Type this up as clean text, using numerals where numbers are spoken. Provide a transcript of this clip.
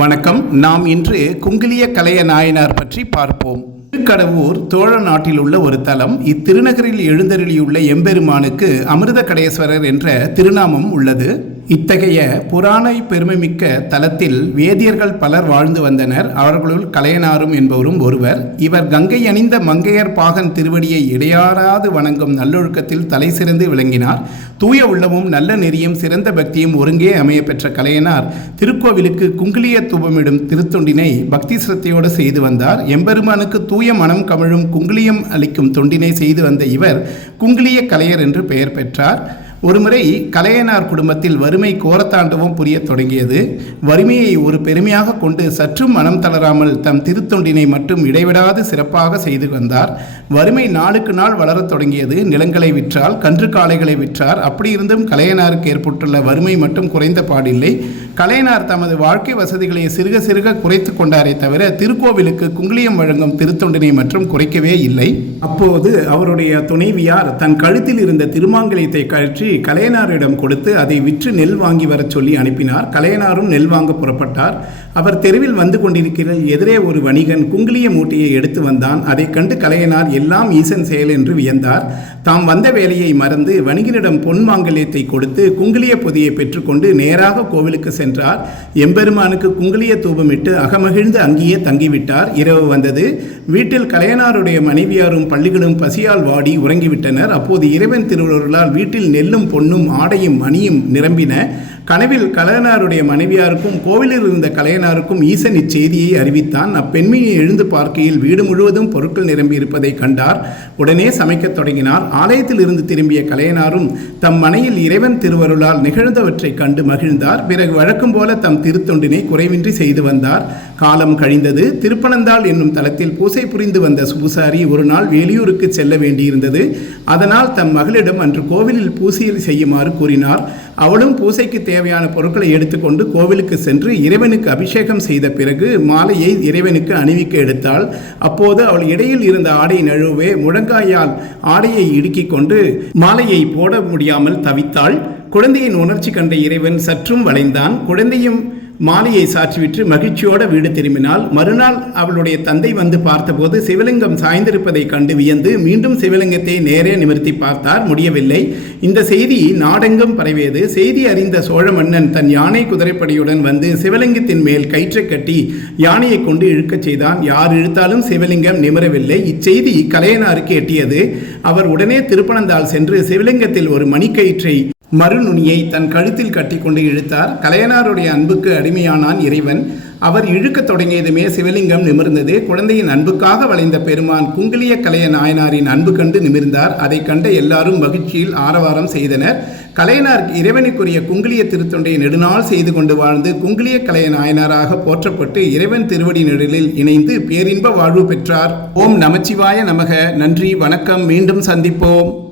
வணக்கம். நாம் இன்று குங்கிலிய கலைய நாயனார் பற்றி பார்ப்போம். திருக்கடவூர் சோழ நாட்டில் உள்ள ஒரு தலம். இத்திருநகரில் எழுந்தருளியுள்ள எம்பெருமானுக்கு அமிர்த கடேஸ்வரர் என்ற திருநாமம் உள்ளது. இத்தகைய புராண பெருமைமிக்க தலத்தில் வேதியர்கள் பலர் வாழ்ந்து வந்தனர். அவர்களுள் கலையனாரும் என்பவரும் ஒருவர். இவர் கங்கை அணிந்த மங்கையர் பாகன் திருவடியை இடையாறாது வணங்கும் நல்லொழுக்கத்தில் தலை சிறந்து விளங்கினார். தூய உள்ளமும் நல்ல நெறியும் சிறந்த பக்தியும் ஒருங்கே அமைய பெற்ற கலையனார் திருக்கோவிலுக்கு குங்கிலிய தூபமிடும் திருத்தொண்டினை பக்தி சிரத்தையோடு செய்து வந்தார். எம்பெருமானுக்கு தூய மனம் கமழும் குங்கிலியம் அளிக்கும் தொண்டினை செய்து வந்த இவர் குங்கிலிய கலையர் என்று பெயர் பெற்றார். ஒருமுறை கலையனார் குடும்பத்தில் வறுமை கோரத்தாண்டவம் புரிய தொடங்கியது. வறுமையை ஒரு பெருமையாக கொண்டு சற்றும் மனம் தளராமல் தம் திருத்தொண்டினை மட்டும் இடைவிடாது சிறப்பாக செய்து வந்தார். வறுமை நாளுக்கு நாள் வளரத் தொடங்கியது. நிலங்களை விற்றால், கன்று காளைகளை விற்றார். அப்படியிருந்தும் கலையனாருக்கு ஏற்பட்டுள்ள வறுமை மட்டும் குறைந்த பாடில்லை. கலையனார் தமது வாழ்க்கை வசதிகளை சிறுக சிறுக குறைத்து கொண்டாரே தவிர திருக்கோவிலுக்கு குங்கிலியம் வழங்கும் திருத்தொண்டினை மற்றும் குறைக்கவே இல்லை. அப்போது அவருடைய துணைவியார் தன் கழுத்தில் இருந்த திருமாங்கலியத்தை கழற்றி கலையனாரிடம் கொடுத்து அதை விற்று நெல் வாங்கி வரச் சொல்லி அனுப்பினார். கலையனாரும் நெல் வாங்க புறப்பட்டார். அவர் தெருவில் வந்து கொண்டிருக்கிற எதிரே ஒரு வணிகன் குங்கிலிய மூட்டையை எடுத்து வந்தான். அதை கண்டு கலையனார் எல்லாம் ஈசன் செயல் என்று வியந்தார். தாம் வந்த வேலையை மறந்து வணிகனிடம் பொன் மாங்கல்யத்தை கொடுத்து குங்கிலிய பொதியை பெற்றுக்கொண்டு நேராக கோவிலுக்கு சென்றார். எம்பெருமானுக்கு குங்கிலிய தூபமிட்டு அகமகிழ்ந்து அங்கேயே தங்கிவிட்டார். இரவு வந்தது. வீட்டில் கலையனாருடைய மனைவியாரும் பள்ளிகளும் பசியால் வாடி உறங்கிவிட்டனர். அப்போது இறைவன் திருவருளால் வீட்டில் நெல்லும் பொன்னும் ஆடையும் மணியும் நிரம்பின. கனவில் கலையனாருடைய மனைவியாருக்கும் கோவிலில் இருந்த கலையனாருக்கும் ஈசன் இச்செய்தியை அறிவித்தான். அப்பெண்மையை எழுந்து பார்க்கையில் வீடு முழுவதும் பொருட்கள் நிரம்பி இருப்பதை கண்டார். உடனே சமைக்கத் தொடங்கினார். ஆலயத்தில் இருந்து திரும்பிய கலையனாரும் தம் மனையில் இறைவன் திருவருளால் நிகழ்ந்தவற்றை கண்டு மகிழ்ந்தார். பிறகு வழக்கம் போல தம் திருத்தொண்டினை குறைவின்றி செய்து வந்தார். காலம் கழிந்தது. திருப்பனந்தாள் என்னும் தலத்தில் பூசை புரிந்து வந்த பூசாரி ஒரு நாள் வெளியூருக்கு செல்ல வேண்டியிருந்தது. அதனால் தம் மகளிடம் அன்று கோவிலில் பூசையில் செய்யுமாறு கூறினார். அவளும் பூசைக்கு தேவையான பொருட்களை எடுத்துக்கொண்டு கோவிலுக்கு சென்று இறைவனுக்கு அபிஷேகம் செய்த பிறகு மாலையை இறைவனுக்கு அணிவிக்க எடுத்தாள். அப்போது அவள் இடையில் இருந்த ஆடை நழுவே முழங்காயால் ஆடையை இடுக்கிக் கொண்டு மாலையை போட முடியாமல் தவித்தாள். குழந்தையின் உணர்ச்சி கண்ட இறைவன் சற்றும் வளைந்தான். குழந்தையும் மாலையை சாற்றிவிட்டு மகிழ்ச்சியோடு வீடு திரும்பினாள். மறுநாள் அவளுடைய தந்தை வந்து பார்த்தபோது சிவலிங்கம் சாய்ந்திருப்பதை கண்டு வியந்து மீண்டும் சிவலிங்கத்தை நேரே நிமிர்த்தி பார்த்தார். முடியவில்லை. இந்த செய்தி நாடெங்கும் பரவியது. செய்தி அறிந்த சோழ மன்னன் தன் யானை குதிரைப்படையுடன் வந்து சிவலிங்கத்தின் மேல் கயிற்றை கட்டி யானையை கொண்டு இழுக்கச் செய்தான். யார் இழுத்தாலும் சிவலிங்கம் நிமிரவில்லை. இச்செய்தி கலையனாருக்கு எட்டியது. அவர் உடனே திருப்பனந்தாள் சென்று சிவலிங்கத்தில் ஒரு மணிக்கயிற்றை மறுநுனியை தன் கழுத்தில் கட்டி கொண்டு இழுத்தார். கலையனாருடைய அன்புக்கு அடிமையானான் இறைவன். அவர் இழுக்கத் தொடங்கியதுமே சிவலிங்கம் நிமிர்ந்தது. குழந்தையின் அன்புக்காக வளைந்த பெருமான் குங்கிலிய கலைய நாயனாரின் அன்பு கண்டு நிமிர்ந்தார். அதை கண்ட எல்லாரும் மகிழ்ச்சியில் ஆரவாரம் செய்தனர். கலையனார் இறைவனுக்குரிய குங்கிலிய திருத்தொண்டை நெடுநாள் செய்து கொண்டு வாழ்ந்து குங்கிலிய கலைய நாயனாராக போற்றப்பட்டு இறைவன் திருவடி நிழலில் இணைந்து பேரின்ப வாழ்வு பெற்றார். ஓம் நமச்சிவாய நமக. நன்றி, வணக்கம். மீண்டும் சந்திப்போம்.